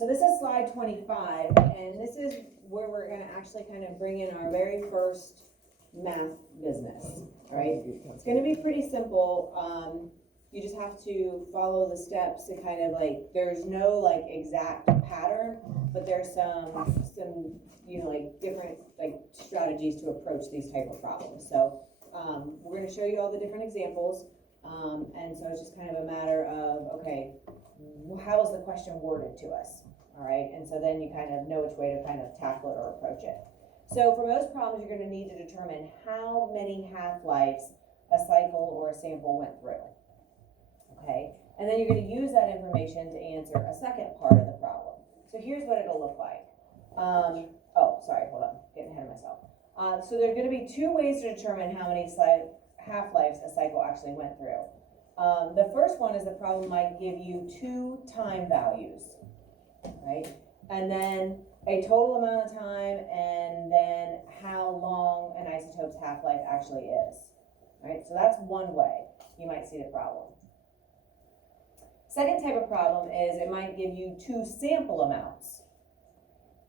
So this is slide 25, and this is where we're gonna actually kind of bring in our very first math business, all right? It's gonna be pretty simple. You just have to follow the steps to kind of like, there's no like exact pattern, but there's some, you know, like different like strategies to approach these type of problems. So we're gonna show you all the different examples. And so it's just kind of a matter of, okay, how is the question worded to us? All right, and so then you kind of know which way to kind of tackle it or approach it. So for most problems, you're going to need to determine how many half-lives a cycle or a sample went through. Okay, and then you're going to use that information to answer a second part of the problem. So here's what it'll look like. Oh, sorry, hold on, getting ahead of myself. So there are going to be two ways to determine how many half-lives a cycle actually went through. The first one is the problem might give you two time values, right? And then a total amount of time, and then how long an isotope's half-life actually is, right? So that's one way you might see the problem. Second type of problem is it might give you two sample amounts.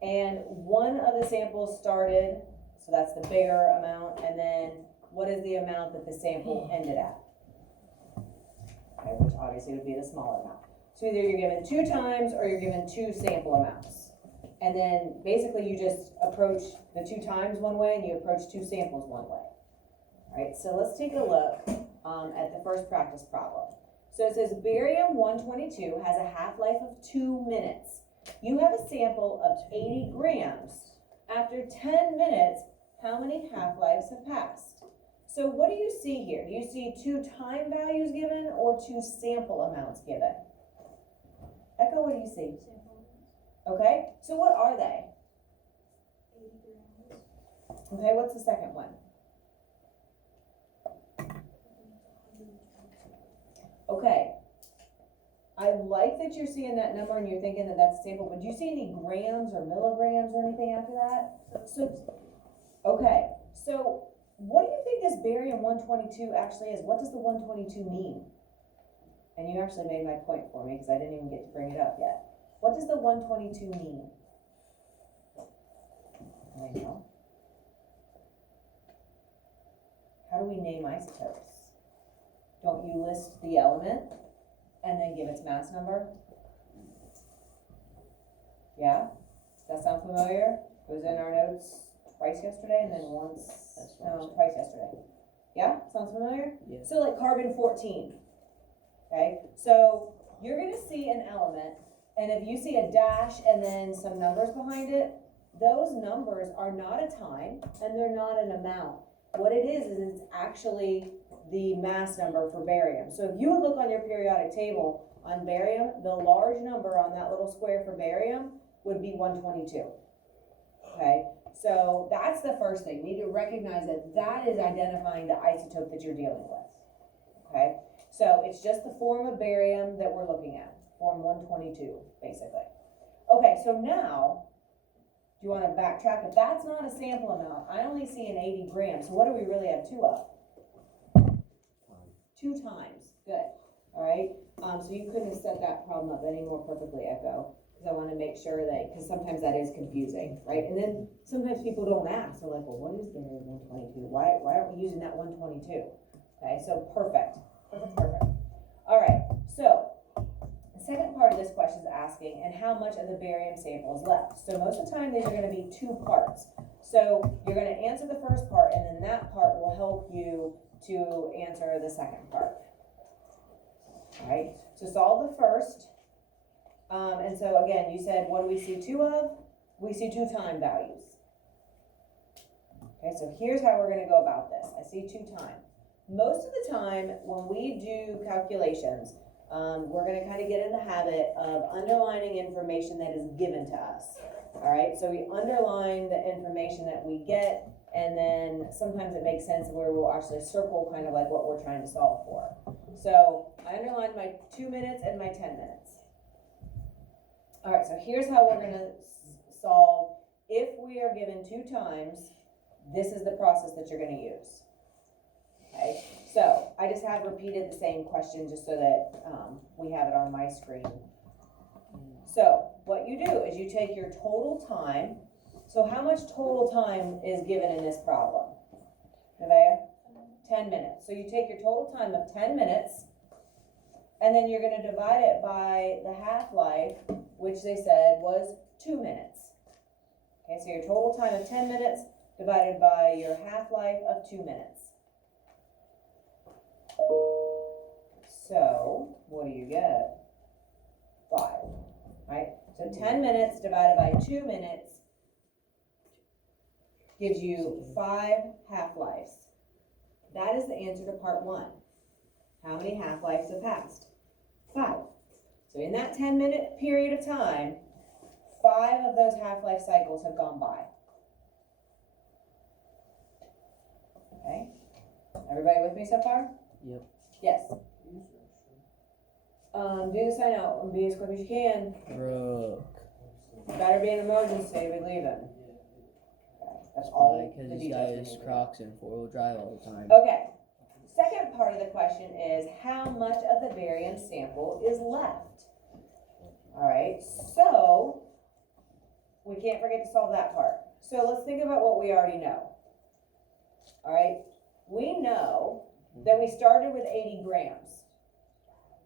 And one of the samples started, so that's the bigger amount, and then what is the amount that the sample ended at? Okay, which obviously would be the smaller amount. So either you're given two times or you're given two sample amounts. And then basically you just approach the two times one way and you approach two samples one way. All right, so let's take a look at the first practice problem. So it says barium-122 has a half-life of 2 minutes. You have a sample of 80 grams. After 10 minutes, how many half-lives have passed? So what do you see here? Do you see two time values given or two sample amounts given? Echo, what do you see? Okay, so what are they? 80 grams. Okay, what's the second one? Okay, I like that you're seeing that number and you're thinking that that's a sample, but do you see any grams or milligrams or anything after that? Okay, so what do you think this barium-122 actually is? What does the 122 mean? And you actually made my point for me because I didn't even get to bring it up yet. What does the 122 mean? I know. How do we name isotopes? Don't you list the element and then give its mass number? Yeah? Does that sound familiar? It was in our notes twice yesterday and then twice yesterday. Yeah? Sounds familiar? Yeah. So like carbon-14. Okay? So you're going to see an element, and if you see a dash and then some numbers behind it, those numbers are not a time and they're not an amount. What it is it's actually the mass number for barium. So if you would look on your periodic table on barium, the large number on that little square for barium would be 122. Okay? So that's the first thing. You need to recognize that that is identifying the isotope that you're dealing with. Okay? So it's just the form of barium that we're looking at. Form 122, basically. Okay, so now, do you want to backtrack? If that's not a sample amount, I only see an 80 grams. So what do we really have two of? Two times. Good. All right. So you couldn't have set that problem up any more perfectly, Echo, because I want to make sure that, because sometimes that is confusing, right? And then sometimes people don't ask. They're like, well, what is barium 122? Why aren't we using that 122? Okay, so perfect. Perfect. All right. So the second part of this question is asking, and how much of the barium sample is left? So most of the time, these are going to be two parts. So you're going to answer the first part, and then that part will help you to answer the second part. All right, so solve the first. And so again, you said, what do we see two of? We see two time values. Okay, so here's how we're going to go about this. I see two time. Most of the time, when we do calculations, we're going to kind of get in the habit of underlining information that is given to us. All right, so we underline the information that we get, and then sometimes it makes sense where we'll actually circle kind of like what we're trying to solve for. So I underlined my 2 minutes and my 10 minutes. All right, so here's how we're going to solve. If we are given two times, this is the process that you're going to use. Okay, so I just have repeated the same question just so that we have it on my screen. So what you do is you take your total time. So how much total time is given in this problem? Nevaeh? 10 minutes. So you take your total time of 10 minutes, and then you're gonna divide it by the half-life, which they said was 2 minutes. Okay, so your total time of 10 minutes divided by your half-life of 2 minutes. So, what do you get? 5, right? So 10 minutes divided by 2 minutes gives you 5 half-lives. That is the answer to part 1. How many half-lives have passed? 5. So in that 10-minute period of time, 5 of those half-life cycles have gone by. Okay? Everybody with me so far? Yep. Yes. Do the sign out and be as quick as you can. Brooke. Better be an emergency, we leave it. Okay, that's all Because the these details we guys need to know. Crocs and 4-wheel drive all the time. Okay. Second part of the question is how much of the barium sample is left? All right, so we can't forget to solve that part. So let's think about what we already know. All right, we know that we started with 80 grams.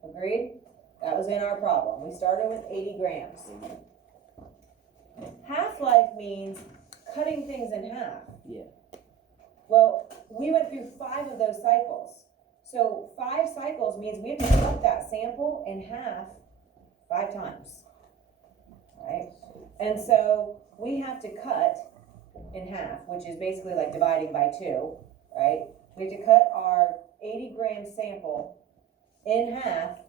Agreed? That was in our problem. We started with 80 grams. Half-life means cutting things in half. Yeah. Well, we went through 5 of those cycles. So 5 cycles means we have to cut that sample in half 5 times, right? And so we have to cut in half, which is basically like dividing by 2, right? We have to cut our 80-gram sample in half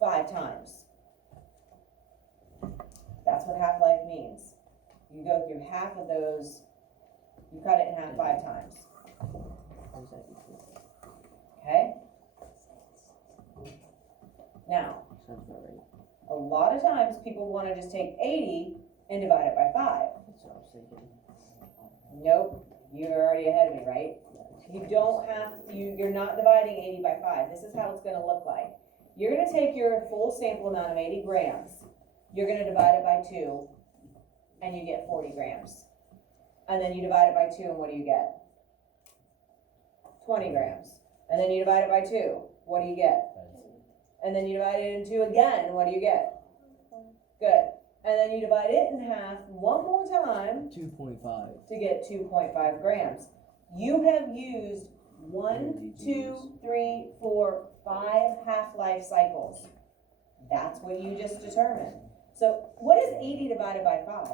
5 times. That's what half-life means. You go through half of those, you cut it in half 5 times. How does that equal? Okay? Now, Sounds about right. a lot of times people want to just take 80 and divide it by 5. That's what I was thinking. Nope, you're already ahead of me, right? You don't have, you're not dividing 80 by 5. This is how it's going to look like. You're going to take your full sample amount of 80 grams. You're going to divide it by 2, and you get 40 grams. And then you divide it by 2, and what do you get? 20 grams. And then you divide it by 2. What do you get? And then you divide it into again, and what do you get? Good. And then you divide it in half one more time 2.5. to get 2.5 grams. You have used 1, 2, 3, 4, 5 half-life cycles. That's what you just determined. So what is 80 divided by 5?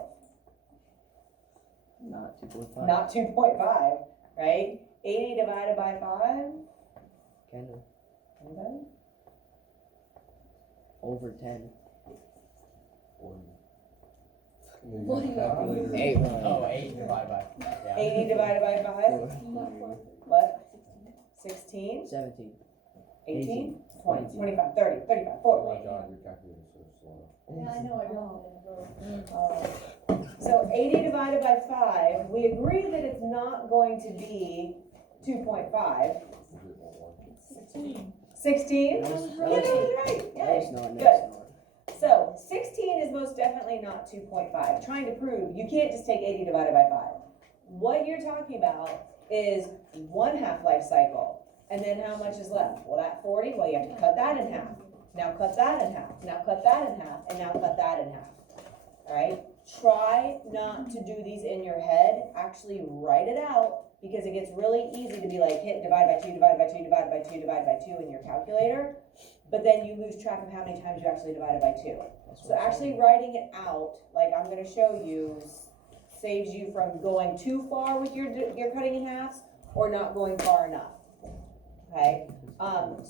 Not 2.5. Not 2.5, right? 80 divided by 5? Kind of. Anybody? Over 10. What do you want? 8. Oh, 8 divided by, yeah. 80 divided by 5? What? 16? 17. 18? 20, 25, 30, 35, 40. Oh my God, your calculator is so slow. Yeah, I know, I don't. So 80 divided by 5, we agree that it's not going to be 2.5. 16? That was Yeah, that was right. Nice Yay. snort, Good. nice snort. So 16 is most definitely not 2.5. Trying to prove you can't just take 80 divided by 5. What you're talking about is 1 half-life cycle. And then how much is left? Well, that 40, well, you have to cut that in half. Now cut that in half. Now cut that in half. And now cut that in half. All right? Try not to do these in your head. Actually write it out, because it gets really easy to be like, hit divide by 2, divide by 2, divide by 2, divide by 2 in your calculator. But then you lose track of how many times you actually divided by 2. So actually writing it out, like I'm going to show you, saves you from going too far with your cutting in halves or not going far enough. Okay?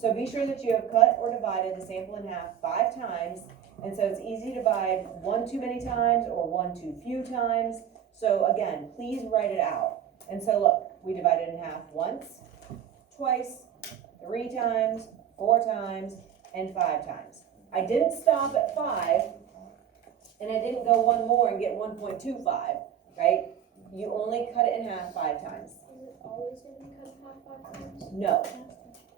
So be sure that you have cut or divided the sample in half 5 times. And so it's easy to divide 1 too many times or 1 too few times. So again, please write it out. And so look, we divided in half once, twice, 3 times, 4 times, and 5 times. I didn't stop at 5, and I didn't go 1 more and get 1.25, right? You only cut it in half 5 times. Is it always gonna be cut in half 5 times? No,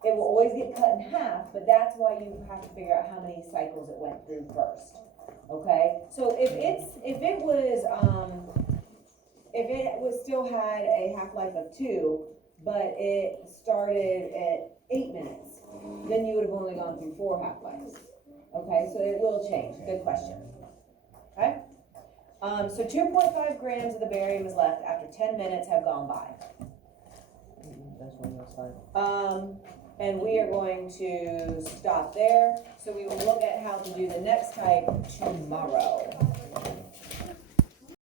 it will always get cut in half, but that's why you have to figure out how many cycles it went through first. okay? So if it was still had a half-life of 2, but it started at 8 minutes, then you would have only gone through 4 half-lives. Okay, so it will change, good question. Okay? So 2.5 grams of the barium is left after 10 minutes have gone by. That's one last time. And we are going to stop there, so we will look at how to do the next type tomorrow.